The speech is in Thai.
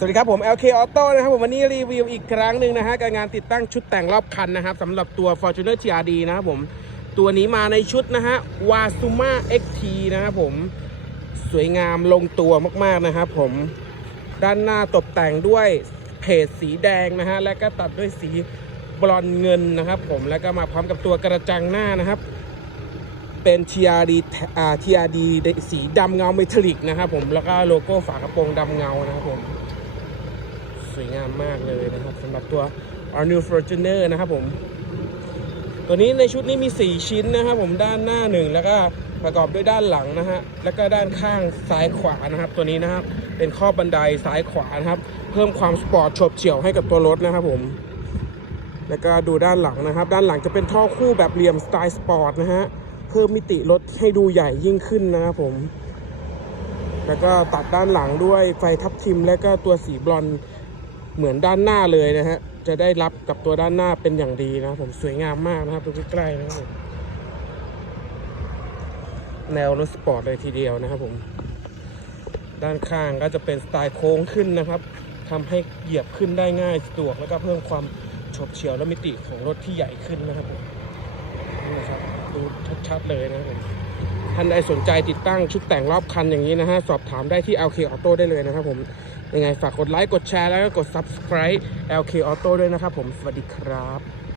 สวัสดีครับผม LK Auto นะครับผมวันนี้รีวิวอีกครั้งหนึ่งนะฮะการงานติดตั้งชุดแต่งรอบคันนะครับสำหรับตัว Fortuner TRD นะครับผมตัวนี้มาในชุดนะฮะ Wasuma XT นะครับผมสวยงามลงตัวมากๆนะครับผมด้านหน้าตกแต่งด้วยเพจสีแดงนะฮะและก็ตัดด้วยสีบรอนเงินนะครับผมแล้วก็มาพร้อมกับตัวกระจังหน้านะครับเป็น TRD อ่า TRD สีดำเงาเมทัลลิกนะครับผมแล้วก็โลโก้ฝากระโปรงดำเงานะครับผม วยงามมากเลยนะครับสำหรับตัว Our New Fortuner นะครับผมตัวนี้ในชุดนี้มี 4 ชิ้นนะครับผมด้านหน้าหนึ่งแล้วก็ประกอบด้วยด้านหลังนะฮะแล้วก็ด้านข้างซ้ายขวานะครับ ตัวนี้นะครับเป็นข้อบันไดซ้ายขวานะครับ เพิ่มความสปอร์ตฉบเฉี่ยวให้กับตัวรถนะครับผมแล้วก็ดูด้านหลังนะครับ ด้านหลังจะเป็นท่อคู่แบบเหลี่ยมสไตล์สปอร์ตนะฮะเพิ่มมิติรถให้ดูใหญ่ยิ่งขึ้นนะครับผม แล้วก็ตัดด้านหลังด้วยไฟทับทิมและก็ตัวสีบลอนด เหมือนด้านหน้าเลยนะฮะ จะได้รับกับตัวด้านหน้าเป็นอย่างดีนะครับผมสวยงามมากนะครับดูใกล้ๆนะครับผมแนวรถสปอร์ตเลยทีเดียวนะครับผม ด้านข้างก็จะเป็นสไตล์โค้งขึ้นนะครับทำให้เหยียบขึ้นได้ง่ายสะดวกแล้วก็เพิ่มความฉบเฉี่ยวและมิติของรถที่ใหญ่ขึ้นนะครับผมนี่นะครับดูชัดๆเลยนะครับผม ท่านใดสนใจติดตั้งชุดแต่งรอบคันอย่างนี้นะฮะ สอบถามได้ที่ LK Auto ได้เลยนะครับผมยังไงฝากกดไลค์ กดแชร์แล้วก็กด Subscribe LK Auto ด้วยนะครับผม สวัสดีครับ